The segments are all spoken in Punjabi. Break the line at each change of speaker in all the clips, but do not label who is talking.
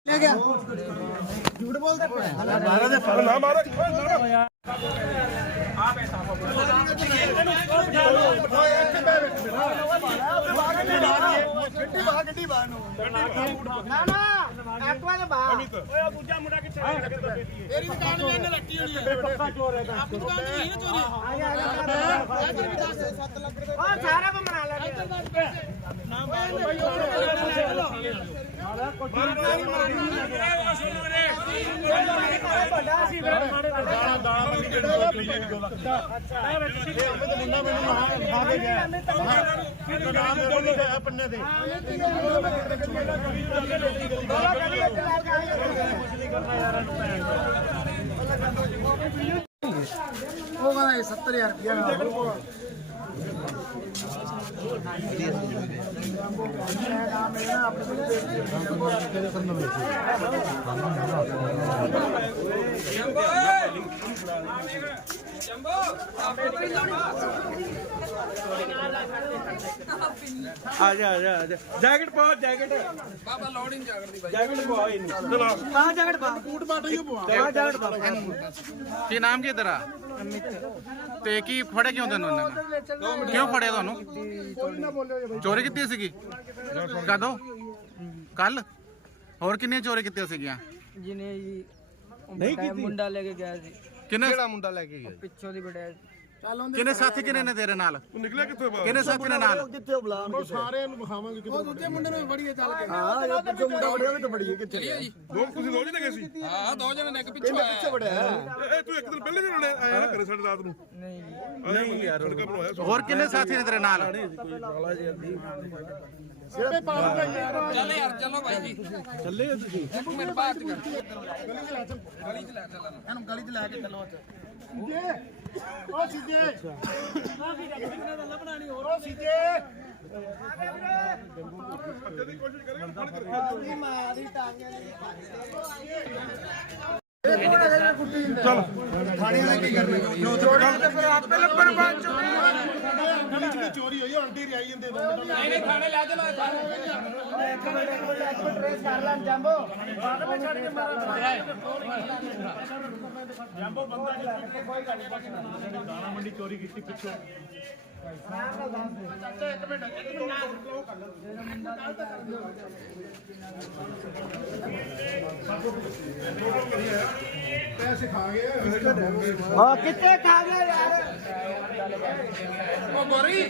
झूठ बोलते सारा को मना होगा 70,000
आजा जैकेट पाओ जैकेट बाबा लोडिंग जैकेट पाओ
हां जैकेट पा बूट पाटो ही पवा हां जैकेट पा
ਕੀ ਨਾਮ ਕੀ ਤੇਰਾ ਤੇ ਕੀ ਫੜੇ ਕਿਉਂ ਤੈਨੂੰ ਇਹਨਾਂ ਨੇ ਕਿਉਂ ਫੜਿਆ ਤੁਹਾਨੂੰ ਚੋਰੀ ਕੀਤੀ ਸੀਗੀ ਕਦੋਂ ਕੱਲ ਹੋਰ ਕਿੰਨੀਆਂ ਚੋਰੀ ਕੀਤੀਆਂ ਸੀਗੀਆਂ
ਜਿਹਨੇ ਜੀ ਨਹੀਂ ਮੁੰਡਾ ਲੈ ਕੇ ਗਿਆ ਸੀ
ਕਿਹੜਾ ਮੁੰਡਾ ਲੈ ਕੇ ਗਿਆ
ਪਿੱਛੋਂ ਦੀ ਬੜਿਆ
ਕਿੰਨੇ ਸਾਥੀ ਕਿੰਨੇ ਨੇ ਤੇਰੇ ਨਾਲ
निकले कितने
ਕਿੰਨੇ ਸਾਥੀ ਨੇ ਨਾਲ
ਕਿੱਥੇ ਬੁਲਾ
सारे ਵਿਖਾਵਾਂਗੇ ਕਿਤੇ
ਉਹ ਦੂਜੇ ਮੁੰਡੇ ਨੂੰ ਬੜੀ ਚੱਲ ਕੇ ਹਾਂ ਇਹ ਪਿੱਛੇ ਮੁੰਡਾ ਬੜਿਆ ਵੀ ਤਾਂ ਬੜੀ ਹੈ ਕਿੱਥੇ
ਦੋ ਤੁਸੀਂ ਦੋ ਜਣੇ ਗਏ ਸੀ
ਹਾਂ ਦੋ ਜਣੇ ਨੇ ਇੱਕ ਪਿੱਛੇ
ਇਹਨੇ ਪਿੱਛੇ ਬੜਿਆ
ਇਹ ਤੂੰ ਇੱਕ ਦਿਨ ਪਹਿਲੇ ਦਿਨ ਆਇਆ ਨਾ ਘਰੇ ਸਾਡੇ ਰਾਤ ਨੂੰ ਨਹੀਂ ਯਾਰ ਸੜਕਾਂ ਬਣਵਾਇਆ
ਹੋਰ ਕਿੰਨੇ ਸਾਥੀ ਨੇ ਤੇਰੇ ਨਾਲ
ਸਿਰੇ ਪਾੜ ਪਈ ਯਾਰ
ਚੱਲ ਯਾਰ ਚਲੋ ਭਾਈ ਜੀ
ਚੱਲੇ ਤੁਸੀਂ
ਮੇਰੇ ਬਾਤ ਕਰ
ਇਹਨੂੰ ਗਲੀ 'ਚ ਲੈ ਕੇ ਚੱਲੋ ਸੀਜੇ ਉਹ ਸੀਜੇ ਉਹ ਸੀਜੇ
ਕਦੀ ਕੋਸ਼ਿਸ਼ ਕਰਾਂਗੇ
ਦੀ ਮਾਂ ਦੀ ਟਾਂਗੀਆਂ
ਚਲ
ਥਾਣੇ ਵਾਲੇ ਕੀ ਕਰਨੇ ਜੋ ਚੋਰੀ ਤੇ ਫਿਰ ਆਪੇ ਲੱਭਣ ਬਾਅਦ
ਚੋਰੀ ਹੋਈ ਆਂਟੀ ਰਿਆਈ ਜਾਂਦੇ
ਨਹੀਂ ਥਾਣੇ ਲੈ ਚਲੋ
ਇੱਕ ਮਿੰਟ ਟ੍ਰੇਸ ਕਰ ਲੈਣ ਜੰਬੋ ਬਾਅਦ ਵਿੱਚ ਛੱਡ ਕੇ ਮਾਰਾ
ਜੰਬੋ ਬੰਦਾ ਜਿੱਥੇ ਕੋਈ ਗੱਲ ਨਹੀਂ ਦਾਣਾ ਮੰਡੀ ਚੋਰੀ ਕੀਤੀ ਪਿੱਛੋਂ ਪੈਸੇ ਖਾ ਗਏ
ਹਾਂ ਕਿੱਥੇ ਖਾ ਗਿਆ ਯਾਰ
ਉਹ ਗੋਰੀ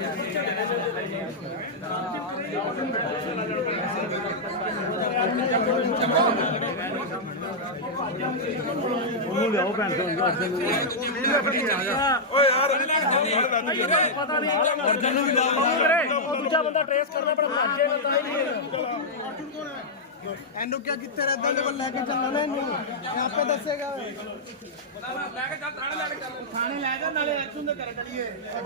ਉਹਨੂੰ ਲਿਆਓ ਭੈਣ ਤੋਂ ਓਏ ਯਾਰ
ਪਤਾ ਨਹੀਂ ਅਰਜਨ ਨੂੰ ਵੀ
ਉਹ ਦੂਜਾ ਬੰਦਾ ਟ੍ਰੇਸ ਕਰਨਾ ਬੜਾ ਮੱਜੇ ਬੰਦਾ ਹੀ ਨਹੀਂ
ਇਹਨੂੰ ਕਿਆ ਕਿੱਥੇ ਰਹਿੰਦਾ ਇਹਦੇ ਕੋਲ ਲੈ ਕੇ ਚੱਲਣਾ ਨਾ ਇਹਨੂੰ ਆਪੇ ਦੱਸੇਗਾ
ਲੈ ਕੇ ਚੱਲ ਥਾਣੇ ਲੈ ਕੇ ਚੱਲ
ਥਾਣੇ ਲੈ ਜਾ ਨਾਲੇ ਅਰਜੁਨ ਦੇ ਘਰ ਚਲੀਏ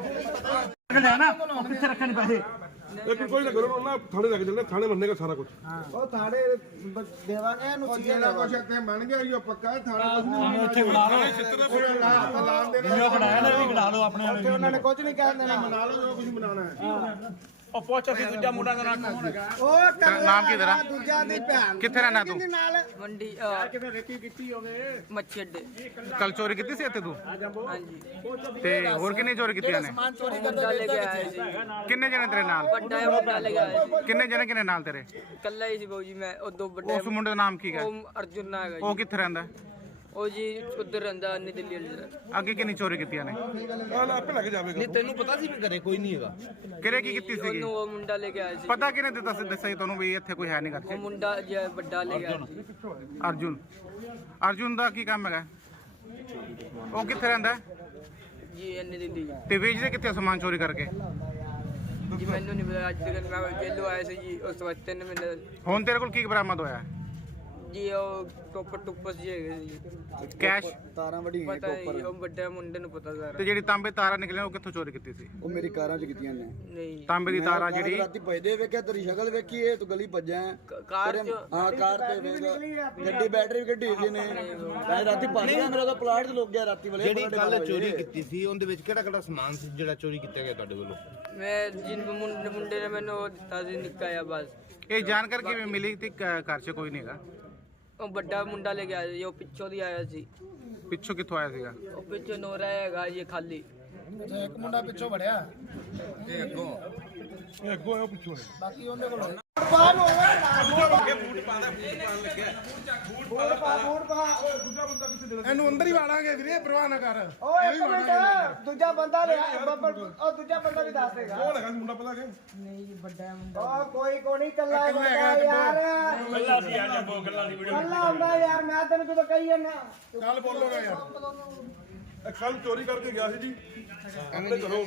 ਕਿੱਥੇ ਰੱਖਣੇ ਪੈਸੇ ਇੱਕ ਕੋਈ ਨਾ ਕਰੋ ਨਾ ਥਾਣੇ ਲੈ ਕੇ ਚੱਲਣਾ ਥਾਣੇ ਮੰਨੇਗਾ ਸਾਰਾ ਕੁਝ
ਉਹ ਥਾਣੇ ਦੇਵਾਂਗੇ ਇਹਨੂੰ ਸੀਏ ਦਾ ਕੁਛ
ਤੇ ਮੰਨ ਗਿਆ ਇਹ ਪੱਕਾ ਥਾਣਾ
ਉੱਥੇ ਬਣਾ ਲਓ
ਛਿੱਤਰ ਦਾ ਫੋਨ ਲਾਣ ਦੇ
ਵੀਡੀਓ ਬਣਾਇਆ ਨਾ ਵੀ ਬਣਾ ਲਓ ਆਪਣੇ ਵਾਲੇ ਉਹਨਾਂ ਨੇ ਕੁਝ ਨਹੀਂ ਕਹਿ ਦੇਣਾ
ਮਨਾ ਲਓ ਜੋ ਕੁਝ ਮਨਾਣਾ ਹੈ
ਉਹ ਪੁੱਛ ਅਸੀਂ ਦੂਜਾ ਮੁੰਡਾ ਦਾ ਨਾਮ
ਉਹ
ਨਾਮ ਕੀ ਤੇਰਾ?
ਦੂਜਾ ਦੀ ਭੈਣ
ਕਿੱਥੇ ਰਹਿਣਾ ਤੂੰ?
ਕਿਹਦੇ ਨਾਲ
ਮੰਡੀ
ਕਿਤੇ ਰੇਕੀ ਕੀਤੀ ਹੋਵੇ
ਮੱਛੀ ਅੱਡੇ
ਕੱਲ ਚੋਰੀ ਕੀਤੀ ਸੀ ਇੱਥੇ ਤੂੰ
ਹਾਂਜੀ
ਤੇ ਹੋਰ ਕਿੰਨੀ ਚੋਰੀ ਕੀਤੀਆਂ ਨੇ
ਮੁੰਡਾ ਲੈ ਕੇ ਆਇਆ ਸੀ
ਕਿੰਨੇ ਜਣੇ ਤੇਰੇ ਨਾਲ
ਵੱਡਾ ਜਿਹਾ ਮੁੰਡਾ ਲੈ ਕੇ ਆਇਆ ਸੀ
ਕਿੰਨੇ ਜਣੇ ਨਾਲ ਤੇਰੇ
ਕੱਲਾ ਹੀ ਸੀ ਬਾਊ ਜੀ ਮੈਂ ਉਹ ਦੋ ਵੱਡੇ
ਉਸ ਮੁੰਡੇ ਦਾ ਨਾਮ ਕੀ ਹੈ
ਉਹ ਅਰਜੁਨ ਨਾ ਹੈਗਾ
ਉਹ
ਜੀ
ਕਿੱਥੇ ਰਹਿੰਦਾ
ਉਹ ਜੀ ਉੱਧਰ ਰਹਿੰਦਾ ਅੰਨੀ ਦਿੱਲੀ ਵਾਲੀ ਤਰ੍ਹਾਂ
ਅੱਗੇ ਕਿੰਨੀ ਚੋਰੀ ਕੀਤੀਆਂ ਨੇ
ਆਪੇ ਲੱਗ ਜਾਵੇਗਾ
ਤੈਨੂੰ ਪਤਾ ਸੀ ਵੀ ਘਰੇ ਕੋਈ ਨਹੀਂ ਹੈਗਾ
ਕਿਹੜੇ ਕੀ ਕੀਤੀ ਸੀਗੀ
ਉਹਨੂੰ ਉਹ ਮੁੰਡਾ ਲੈ ਕੇ ਆਇਆ ਸੀ
ਪਤਾ ਕਿਹਨੇ ਦਿੱਤਾ ਸੀ ਦੱਸਿਆ ਤੁਹਾਨੂੰ ਵੀ ਇੱਥੇ ਕੋਈ ਹੈ ਨਹੀਂ
ਉਹ
ਕਰਕੇ
ਮੁੰਡਾ ਜਿਹਾ ਵੱਡਾ ਲੈ ਕੇ ਆਇਆ ਸੀ
ਅਰਜੁਨ ਦਾ ਕੀ ਕੰਮ ਹੈਗਾ ਉਹ ਕਿੱਥੇ ਰਹਿੰਦਾ
ਜੀ ਅੰਨੀ ਦਿੱਲੀ
ਤੇ ਵੇਚਦੇ ਕਿੱਥੇ ਸਮਾਨ ਚੋਰੀ ਕਰਕੇ
ਜੀ ਮੈਨੂੰ ਨਹੀਂ ਪਤਾ ਅੱਜ ਤੱਕ ਮੈਂ ਜੇਲ੍ਹੋਂ ਆਇਆ ਸੀ ਜੀ ਉਸ ਤੋਂ ਬਾਅਦ 3 ਮਹੀਨੇ
ਹੁਣ ਤੇਰੇ ਕੋਲ ਕੀ ਬਰਾਮਦ ਹੋਇਆ
ਜੀ ਉਹ ਟੋਪਸ ਜੀ ਹੈਗੇ ਸੀ
ਕੈਸ਼
ਤਾਰਾਂ ਵੱਡੀਆਂ
ਪਤਾ ਹੀ ਉਹ ਵੱਡੇ ਮੁੰਡੇ ਨੂੰ ਪਤਾ ਸਾਰਾ
ਤੇ ਜਿਹੜੀ ਤਾਂਬੇ ਤਾਰਾਂ ਨਿਕਲੀਆਂ ਉਹ ਕਿੱਥੋਂ ਚੋਰੀ ਕੀਤੀ ਸੀ
ਉਹ ਮੇਰੀ ਕਾਰਾਂ 'ਚ ਕੀਤੀਆਂ ਨੇ
ਨਹੀਂ
ਤਾਂਬੇ ਦੀ ਤਾਰਾਂ ਜਿਹੜੀ
ਰਾਤੀ ਭਜਦੇ ਵੇਖਿਆ ਤੇਰੀ ਸ਼ਕਲ ਵੇਖੀ ਇਹ ਤੂੰ ਗਲੀ ਭੱਜਿਆ
ਕਾਰ ਚ
ਹਾਂ ਕਾਰ ਤੇ ਵੇਖ ਗੱਡੀ ਬੈਟਰੀ ਵੀ ਕੱਢੀ ਸੀ ਨੇ ਮੈਂ ਰਾਤੀ ਭੱਜ ਗਿਆ ਮੇਰਾ ਤਾਂ ਪਲਾਟ 'ਚ ਲੁੱਕ ਗਿਆ ਰਾਤੀ ਵੇਲੇ
ਜਿਹੜੀ ਕੱਲ ਚੋਰੀ ਕੀਤੀ ਸੀ ਉਹਦੇ ਵਿੱਚ ਕਿਹੜਾ ਕਿਹੜਾ ਸਮਾਨ ਸੀ ਜਿਹੜਾ ਚੋਰੀ ਕੀਤਾ ਗਿਆ ਤੁਹਾਡੇ ਵੱਲੋਂ
ਮੈਂ ਜਿਨ ਮੁੰਡੇ ਨੇ ਮੈਨੂੰ ਉਹ ਦਿੱਤਾ ਸੀ ਨਿੱਕਾ ਜਿਹਾ ਬਸ
ਇਹ ਜਾਣਕਾਰੀ ਕਿਵੇਂ ਮਿਲੀ ਤੇ ਘਰ 'ਚ ਕੋਈ ਨਹੀਂ ਹੈਗਾ?
ਉਹ ਵੱਡਾ ਮੁੰਡਾ ਲੈ ਕੇ ਆਇਆ ਜੀ, ਉਹ ਪਿੱਛੋਂ ਦੀ ਆਇਆ ਸੀ।
ਪਿੱਛੋਂ ਕਿੱਥੋਂ ਆਇਆ ਸੀਗਾ?
ਉਹ ਪਿੱਛੋਂ ਨੋਰਾ ਹੈਗਾ ਜੀ ਖਾਲੀ।
ਇੱਕ ਮੁੰਡਾ ਪਿੱਛੋਂ ਵੜਿਆ
ਇਹ ਅੱਗੋਂ ਆਇਆ ਪਿੱਛੋਂ
ਬਾਕੀ ਉਹਦੇ ਕੋਲ ਇਹਨੂੰ ਅੰਦਰ ਹੀ ਵਾੜਾਂਗੇ ਵੀਰੇ, ਪਰਵਾਹ ਨਾ ਕਰ।
ਓਏ ਇੱਕ ਮਿੰਟ, ਦੂਜਾ ਬੰਦਾ ਲਿਆ ਉਹ ਦੂਜਾ ਬੰਦਾ ਵੀ ਦੱਸ ਦੇਗਾ।
ਕੌਣ ਹੈਗਾ ਮੁੰਡਾ ਪਤਾ ਕਿ
ਉਹ ਕੋਈ ਨਹੀਂ ਕੱਲਾ ਯਾਰ,
ਗੱਲਾਂ ਸੀ ਆ ਜੱਬੋ ਗੱਲਾਂ ਦੀ ਵੀਡੀਓ
ਕੱਲਾ ਹੁੰਦਾ ਯਾਰ, ਮੈਂ ਤੈਨੂੰ ਕਿਦੋਂ ਕਹੀ ਜਾਂਦਾ।
ਚੱਲ ਬੋਲੋ ਨਾ ਯਾਰ।
ਇਹ ਕੱਲ ਚੋਰੀ ਕਰਕੇ ਗਿਆ ਸੀ ਜੀ ਆਪਣੇ ਘਰੋਂ।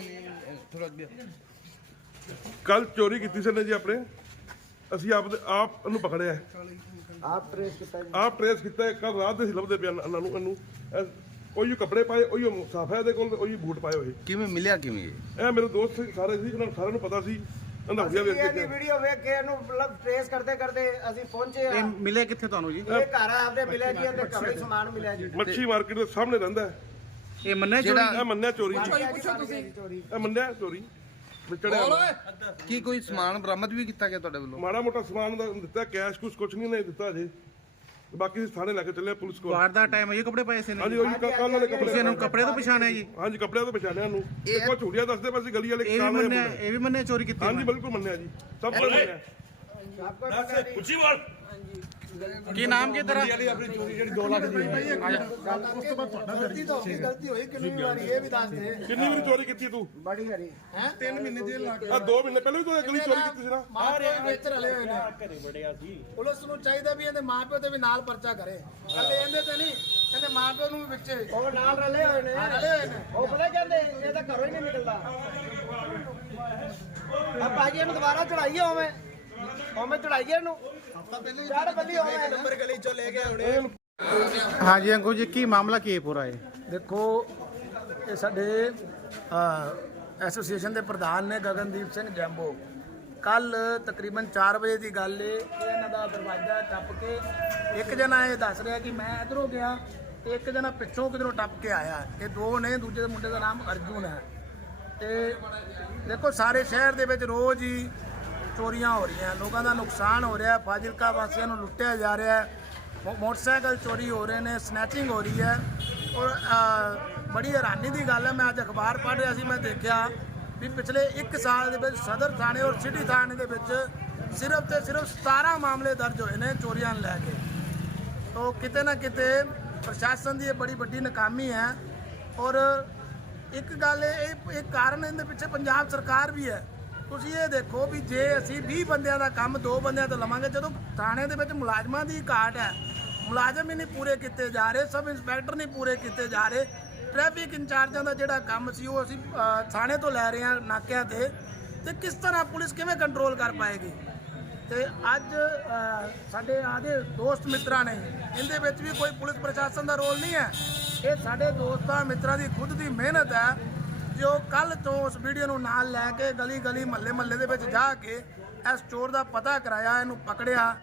ਕੱਲ ਚੋਰੀ ਕੀਤੀ ਸੀ ਨੇ ਜੀ ਆਪਣੇ, ਅਸੀਂ ਆਪ ਇਹਨੂੰ ਪਕੜਿਆ ਹੈ।
ਆਪ ਟ੍ਰੇਸ ਕੀਤਾ ਜੀ।
ਆਪ ਟ੍ਰੇਸ ਕੀਤਾ, ਕੱਲ ਰਾਤ ਦੇ ਸੀ ਲੱਭਦੇ ਪਿਆ ਇਹਨਾਂ ਨੂੰ। ਇਹਨੂੰ ਉਹੀ ਕੱਪੜੇ ਪਾਏ, ਉਹੀ ਸਾਫਾ ਦੇ ਕੋਲ, ਉਹੀ ਬੂਟ ਪਾਏ ਹੋਏ।
ਕਿਵੇਂ ਮਿਲਿਆ ਕਿਵੇਂ
ਇਹ ਮੇਰੇ ਦੋਸਤ ਸੀ ਸਾਰੇ ਸੀ, ਇਹਨਾਂ ਨੂੰ ਸਾਰਿਆਂ ਨੂੰ ਪਤਾ ਸੀ। ਅੰਦਾਜ਼ਾ ਵੇਖ
ਇਹਦੀ
ਕੇ
ਵੀਡੀਓ ਵੇਖ ਕੇ ਇਹਨੂੰ ਮਤਲਬ ਟ੍ਰੇਸ ਕਰਦੇ ਕਰਦੇ ਅਸੀਂ ਪਹੁੰਚੇ ਆ।
ਇਹ ਮਿਲੇ ਕਿੱਥੇ ਤੁਹਾਨੂੰ ਜੀ?
ਇਹ ਘਰ ਆਪਦੇ ਮਿਲਿਆ ਜੀ, ਇਹਦੇ ਘਰੋਂ ਹੀ ਸਮਾਨ ਮਿਲਿਆ ਜੀ।
ਮੱਛੀ ਮਾਰਕੀਟ ਦੇ ਸਾਹਮਣੇ ਰਹਿੰਦਾ ਹੈ।
ਇਹ ਮੰਨਿਆ ਚੋਰੀ?
ਇਹ ਮੰਨਿਆ ਚੋਰੀ ਜੀ,
ਪੁੱਛੋ ਤੁਸੀਂ।
ਇਹ ਮੰਨਿਆ ਚੋਰੀ ਵਿਚੜਿਆ।
ਕੀ ਕੋਈ ਸਮਾਨ ਬਰਾਮਦ ਵੀ ਕੀਤਾ ਗਿਆ ਤੁਹਾਡੇ ਵੱਲੋਂ?
ਮਾੜਾ ਮੋਟਾ ਸਮਾਨ ਦਾ ਦਿੱਤਾ, ਕੈਸ਼ ਕੁਛ ਨਹੀਂ ਨੇ ਦਿੱਤਾ ਅਜੇ। ਬਾਕੀ ਥਾਣੇ ਲੈ ਕੇ ਚੱਲੇ ਪੁਲਿਸ ਕੋਲ।
ਵਾਰ ਦਾ ਟਾਈਮ ਹੈ, ਇਹ ਕੱਪੜੇ ਪਾਏ ਸੀ ਨੇ?
ਹਾਂਜੀ ਉਹੀ ਕੱਲ ਵਾਲੇ
ਤੁਸੀਂ
ਕੱਪੜੇ।
ਇਹਨਾਂ ਨੂੰ ਕੱਪੜੇ ਤੋਂ ਪਛਾਣਿਆ ਜੀ?
ਹਾਂਜੀ ਕੱਪੜਿਆਂ ਤੋਂ ਪਛਾਣਿਆ ਨੂੰ। ਇਹ ਕੋਈ ਝੂੜੀਆਂ ਦੱਸਦੇ ਪਏ ਸੀ ਗਲੀ ਵਾਲੇ
ਇਹ ਵੀ
ਕਾਲੇ
ਮੰਨਿਆ,
ਮੁੰਡੇ।
ਇਹ ਵੀ ਮੰਨਿਆ ਚੋਰੀ ਕੀਤੀ?
ਹਾਂਜੀ ਬਿਲਕੁਲ ਮੰਨਿਆ ਜੀ, ਸਭ ਕੁਝ ਮੰਨਿਆ।
ਉੱਚੀ ਬੋਲ।
ਕੀ ਨਾਮ ਕੀ ਤੇਰਾ?
ਗਲਤੀ ਹੋਈ ਕਿੰਨੀ ਵਾਰੀ ਇਹ ਵੀ ਦੱਸ ਦੇ।
ਕਿੰਨੀ ਵਾਰੀ ਚੋਰੀ ਕੀਤੀ ਤੂੰ?
ਬੜੀ ਹਰੀ
ਹੈ 3 ਮਹੀਨੇ ਜੇਲ੍ਹ ਲੱਗ
ਆ 2 ਮਹੀਨੇ ਪਹਿਲਾਂ ਵੀ ਤੂੰ ਅਗਲੀ ਚੋਰੀ ਕੀਤੀ ਸੀ ਨਾ।
ਮਾਰੇ ਵਿੱਚ ਰਲੇ ਹੋਏ ਨੇ। ਘਰੇ ਵੜਿਆ ਸੀ। ਪੁਲਿਸ ਨੂੰ ਚਾਹੀਦਾ ਵੀ ਇਹਦੇ ਮਾਪਿਓ ਤੇ ਵੀ ਨਾਲ ਪਰਚਾ ਕਰੇ, ਕੱਲੇ ਇਹਦੇ ਤੇ ਨਹੀਂ, ਇਹਦੇ ਮਾਪਿਓ ਨੂੰ ਵੀ ਵਿੱਚੇ
ਉਹ ਨਾਲ ਰਲੇ ਹੋਏ ਨੇ।
ਰਲੇ ਹੋਏ ਨੇ।
ਉਹ ਪਤਾ ਕਹਿੰਦੇ ਇਹ ਤਾਂ ਘਰੋਂ ਹੀ ਨਹੀਂ ਨਿਕਲਦਾ। ਆ ਭਾਜੀ ਇਹਨੂੰ ਦੁਬਾਰਾ ਚੜਾਈਏ, ਉਵੇਂ ਚੜਾਈਏ ਇਹਨੂੰ। ਚੜ ਬੱਲੀ ਹੋਵੇ ਨੰਬਰ ਗਲੀ ਚੋਂ ਲੈ ਕੇ ਆਉਣੇ।
ਹਾਂਜੀ ਅੰਕੂ ਜੀ, ਕੀ ਮਾਮਲਾ ਕੀ ਹੈ ਪੂਰਾ ਇਹ?
ਦੇਖੋ, ਇਹ ਸਾਡੇ ਐਸੋਸੀਏਸ਼ਨ ਦੇ ਪ੍ਰਧਾਨ ਨੇ ਗਗਨਦੀਪ ਸਿੰਘ ਜੈਂਬੋ। ਕੱਲ ਤਕਰੀਬਨ 4 ਵਜੇ ਦੀ ਗੱਲ ਏ ਕਿ ਇਹਨਾਂ ਦਾ ਦਰਵਾਜ਼ਾ ਟੱਪ ਕੇ ਇੱਕ ਜਣਾ ਇਹ ਦੱਸ ਰਿਹਾ ਕਿ ਮੈਂ ਇਧਰੋਂ ਗਿਆ ਤੇ ਇੱਕ ਜਣਾ ਪਿੱਛੋਂ ਕਿਧਰੋਂ ਟੱਪ ਕੇ ਆਇਆ। ਇਹ ਦੋ ਨੇ, ਦੂਜੇ ਦੇ ਮੁੰਡੇ ਦਾ ਨਾਮ ਅਰਜੁਨ ਹੈ। ਤੇ ਦੇਖੋ ਸਾਰੇ ਸ਼ਹਿਰ ਦੇ ਵਿੱਚ ਰੋਜ਼ ਹੀ ਚੋਰੀਆਂ ਹੋ ਰਹੀਆਂ, ਲੋਕਾਂ ਦਾ ਨੁਕਸਾਨ ਹੋ ਰਿਹਾ, ਫਾਜ਼ਿਲਕਾ ਵਾਸੀਆਂ ਨੂੰ ਲੁੱਟਿਆ ਜਾ ਰਿਹਾ ਹੈ, ਮੋਟਰਸਾਈਕਲ ਚੋਰੀ ਹੋ ਰਹੇ ਨੇ, ਸਨੈਚਿੰਗ ਹੋ ਰਹੀ ਹੈ। ਔਰ ਬੜੀ ਹੈਰਾਨੀ ਦੀ ਗੱਲ ਹੈ, ਮੈਂ ਅੱਜ ਅਖਬਾਰ ਪੜ੍ਹ ਰਿਹਾ ਸੀ, ਮੈਂ ਦੇਖਿਆ ਵੀ ਪਿਛਲੇ 1 ਸਾਲ ਦੇ ਵਿੱਚ ਸਦਰ ਥਾਣੇ ਔਰ ਸਿਟੀ ਥਾਣੇ ਦੇ ਵਿੱਚ ਸਿਰਫ ਤੇ ਸਿਰਫ 17 ਮਾਮਲੇ ਦਰਜ ਹੋਏ ਨੇ ਚੋਰੀਆਂ ਨੂੰ ਲੈ ਕੇ। ਤਾਂ ਕਿਤੇ ਨਾ ਕਿਤੇ ਪ੍ਰਸ਼ਾਸਨ ਦੀ ਇਹ ਬੜੀ ਵੱਡੀ ਨਾਕਾਮੀ ਹੈ। ਔਰ ਇੱਕ ਗੱਲ ਇਹ ਕਾਰਨ ਇਹਦੇ ਪਿੱਛੇ ਪੰਜਾਬ ਸਰਕਾਰ ਵੀ ਹੈ। ਤੁਸੀਂ ਇਹ ਦੇਖੋ ਵੀ ਜੇ ਅਸੀਂ 20 ਬੰਦਿਆਂ ਦਾ ਕੰਮ 2 ਬੰਦਿਆਂ ਤੋਂ ਲਵਾਂਗੇ, ਜਦੋਂ ਥਾਣੇ ਦੇ ਵਿੱਚ ਮੁਲਾਜ਼ਮਾਂ ਦੀ ਘਾਟ ਹੈ, ਮੁਲਾਜ਼ਮ ਹੀ ਨਹੀਂ ਪੂਰੇ ਕੀਤੇ ਜਾ ਰਹੇ, ਸਬ ਇੰਸਪੈਕਟਰ ਨਹੀਂ ਪੂਰੇ ਕੀਤੇ ਜਾ ਰਹੇ, ਟ੍ਰੈਫਿਕ ਇੰਚਾਰਜਾਂ ਦਾ ਜਿਹੜਾ ਕੰਮ ਸੀ ਉਹ ਅਸੀਂ ਥਾਣੇ ਤੋਂ ਲੈ ਰਹੇ ਹਾਂ ਨਾਕਿਆਂ ਤੇ ਕਿਸ ਤਰ੍ਹਾਂ ਪੁਲਿਸ ਕਿਵੇਂ ਕੰਟਰੋਲ ਕਰ ਪਾਏਗੀ? ਤੇ ਅੱਜ ਸਾਡੇ ਆਦੇ ਦੋਸਤ ਮਿੱਤਰਾਂ ਨੇ, ਇਹਦੇ ਵਿੱਚ ਵੀ ਕੋਈ ਪੁਲਿਸ ਪ੍ਰਸ਼ਾਸਨ ਦਾ ਰੋਲ ਨਹੀਂ ਹੈ। ਇਹ ਸਾਡੇ ਦੋਸਤਾਂ ਮਿੱਤਰਾਂ ਦੀ ਖੁਦ ਦੀ ਮਿਹਨਤ ਹੈ, ਜੋ ਕੱਲ ਤੋਂ ਉਸ ਵੀਡੀਓ ਨੂੰ ਨਾਲ ਲੈ ਕੇ ਗਲੀ ਗਲੀ ਮਹੱਲੇ ਦੇ ਵਿੱਚ ਜਾ ਕੇ ਇਸ ਚੋਰ ਦਾ ਪਤਾ ਕਰਾਇਆ, ਇਹਨੂੰ ਪਕੜਿਆ।